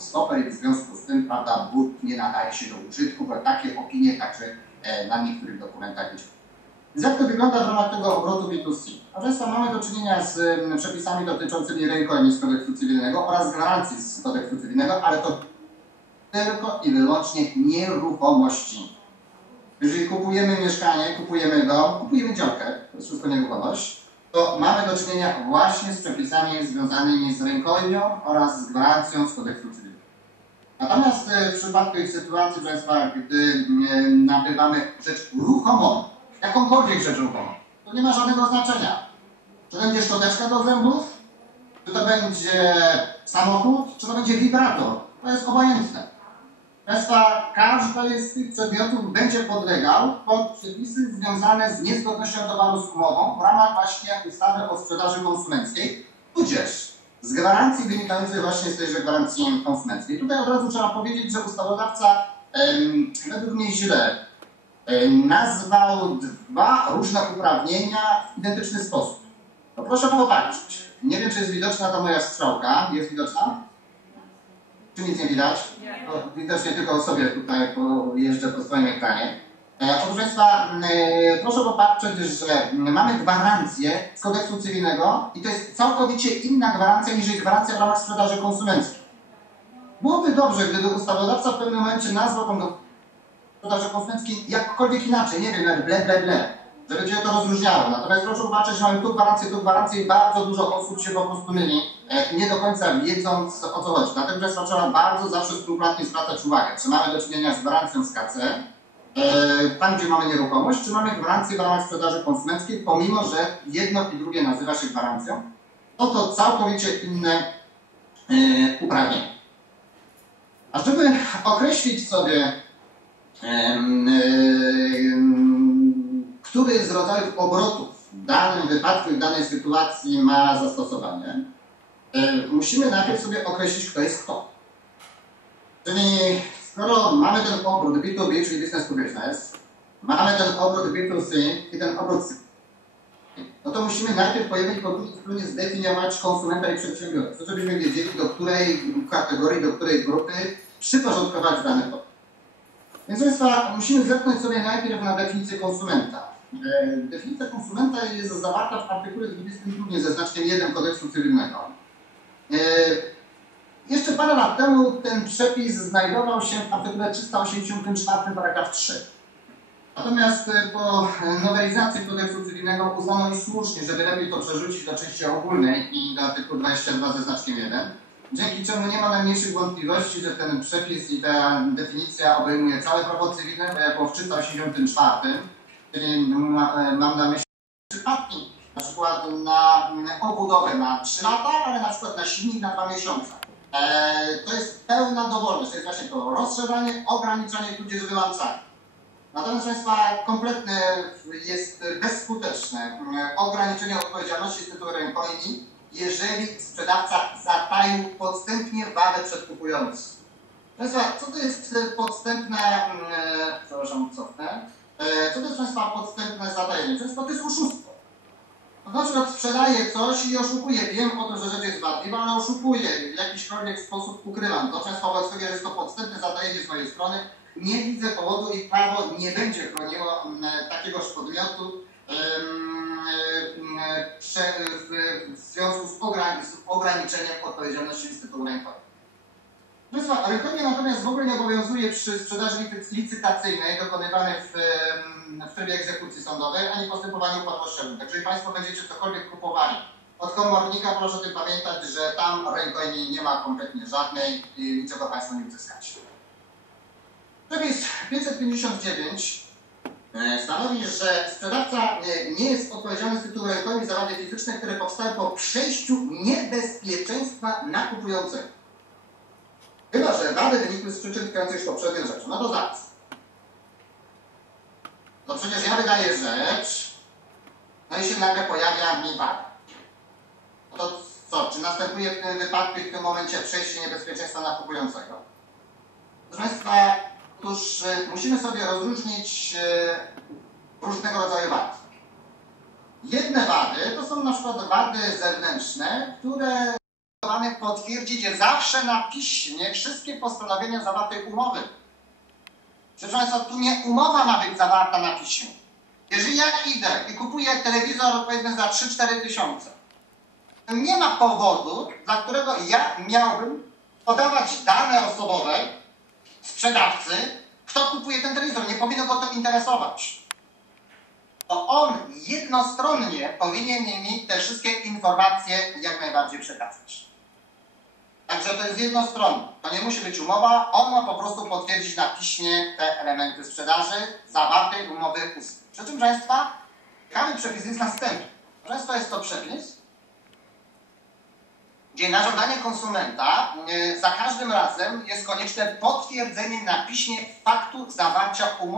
stop stopper i w związku z tym, prawda, but nie nadaje się do użytku, bo takie opinie także e, na niektórych dokumentach być. Więc jak to wygląda w ramach tego obrotu B2C? A mamy do czynienia z mm, przepisami dotyczącymi rękojmi z kodeksu cywilnego oraz gwarancji z kodeksu cywilnego, ale to tylko i wyłącznie nieruchomości. Jeżeli kupujemy mieszkanie, kupujemy dom, kupujemy działkę, to jest wszystko nieruchomość, to mamy do czynienia właśnie z przepisami związanymi z rękojmią oraz z gwarancją z kodeksu cywilnego. Natomiast e, w przypadku ich sytuacji, Państwa, gdy e, nabywamy rzecz ruchomą, jakąkolwiek rzecz ruchomą, to nie ma żadnego znaczenia. Czy to będzie szczoteczka do zębów, czy to będzie samochód, czy to będzie wibrator. To jest obojętne. Państwa, każdy z tych przedmiotów będzie podlegał pod przepisy związane z niezgodnością towaru z umową w ramach właśnie ustawy o sprzedaży konsumenckiej, tudzież z gwarancji wynikającej właśnie z tejże gwarancji konsumenckiej. Tutaj od razu trzeba powiedzieć, że ustawodawca em, według mnie źle nazwał dwa różne uprawnienia w identyczny sposób. No proszę popatrzeć. Nie wiem, czy jest widoczna ta moja strzałka. Jest widoczna? Czy nic nie widać? To widocznie tylko sobie tutaj jeżdżę po swoim ekranie. E, Proszę Państwa, e, proszę popatrzeć, że mamy gwarancję z kodeksu cywilnego i to jest całkowicie inna gwarancja niż gwarancja w ramach sprzedaży konsumenckiej. Byłoby dobrze, gdyby ustawodawca w pewnym momencie nazwał tą sprzedaży konsumenckiej jakkolwiek inaczej, nie wiem, ble, ble, ble, się to rozróżniało. Natomiast proszę zobaczyć, że mamy tu gwarancję, tu gwarancję i bardzo dużo osób się po prostu myli, e, nie do końca wiedząc o co chodzi. Dlatego że trzeba bardzo zawsze skrupulatnie zwracać uwagę, czy mamy do czynienia z gwarancją z KC, e, tam gdzie mamy nieruchomość, czy mamy gwarancję w ramach sprzedaży konsumenckiej, pomimo że jedno i drugie nazywa się gwarancją, no to całkowicie inne e, uprawnienie. A żeby określić sobie który z rodzajów obrotów w danym wypadku i w danej sytuacji ma zastosowanie, e, musimy najpierw sobie określić, kto jest kto. Czyli skoro mamy ten obrót B2B, czyli business to business, mamy ten obrót B2C i ten obrót C, no to musimy najpierw po jednej stronie zdefiniować konsumenta i przedsiębiorcę, żebyśmy wiedzieli, do której kategorii, do której grupy przyporządkować dany obrót. Więc Państwa, musimy zerknąć sobie najpierw na definicję konsumenta. E, Definicja konsumenta jest zawarta w artykule 22 ze znaczkiem 1 kodeksu cywilnego. E, Jeszcze parę lat temu ten przepis znajdował się w artykule 384 paragraf 3. Natomiast e, po nowelizacji kodeksu cywilnego uznano i słusznie, żeby lepiej to przerzucić do części ogólnej i do artykułu 22 ze znaczkiem 1. Dzięki czemu nie ma najmniejszych wątpliwości, że ten przepis i ta definicja obejmuje całe prawo cywilne, bo jako w 384, ma- mam na myśli przypadki, na przykład na obudowę na 3 lata, ale na przykład na silnik na 2 miesiące. E, to jest pełna dowolność, to jest właśnie to rozszerzanie, ograniczanie tudzież wyłączanie. Natomiast Państwa, kompletne jest bezskuteczne mm, ograniczenie odpowiedzialności z tytułu rękojmi, jeżeli sprzedawca zataił podstępnie wadę przed kupującym. Państwa, co to jest e, podstępne, mm, e, przepraszam, cofnę, e, co to jest Państwa podstępne zatajenie? Państwa, to jest oszustwo. No, Na przykład sprzedaję coś i oszukuję, wiem o tym, że rzecz jest wadliwa, ale oszukuję, w jakiśkolwiek sposób ukrywam to. Często wobec tego, że jest to podstępne zatajenie z mojej strony, nie widzę powodu i prawo nie będzie chroniło takiegoż podmiotu prze, w, związku z, ograni- z ograniczeniem odpowiedzialności z tytułu rękowego. Proszę rękownie natomiast w ogóle nie obowiązuje przy sprzedaży licy- licytacyjnej dokonywanej w, w trybie egzekucji sądowej ani postępowaniu upadłościowym. Także jeżeli Państwo będziecie cokolwiek kupowali od komornika, proszę tym pamiętać, że tam rękojmi nie ma kompletnie żadnej i niczego Państwo nie uzyskacie. Przepis 559 e, stanowi, że sprzedawca e, nie jest odpowiedzialny z tytułu rękojmi za wady fizyczne, które powstały po przejściu niebezpieczeństwa na kupującego. Chyba, że wady wynikły z przyczyn wynikających z poprzednią rzeczą. No to zaraz. No przecież ja wydaję rzecz, no i się nagle pojawia mi wada. No to co, czy następuje w tym wypadku w tym momencie przejście niebezpieczeństwa na kupującego? Proszę Państwa, otóż e, musimy sobie rozróżnić e, różnego rodzaju wady. Jedne wady to są na przykład wady zewnętrzne, które potwierdzić zawsze na piśmie wszystkie postanowienia zawartej umowy. Proszę Państwa, tu nie umowa ma być zawarta na piśmie. Jeżeli ja idę i kupuję telewizor powiedzmy za 3-4 tysiące, nie ma powodu, dla którego ja miałbym podawać dane osobowe sprzedawcy, kto kupuje ten telewizor. Nie powinno go to interesować. To on jednostronnie powinien mi te wszystkie informacje jak najbardziej przekazać. Także to jest jednostronne. To nie musi być umowa. On ma po prostu potwierdzić na piśmie te elementy sprzedaży zawartej umowy ustnej. Przy czym, Państwa, ciekawy przepis jest następny. Często jest to przepis, gdzie na żądanie konsumenta y, za każdym razem jest konieczne potwierdzenie na piśmie faktu zawarcia umowy.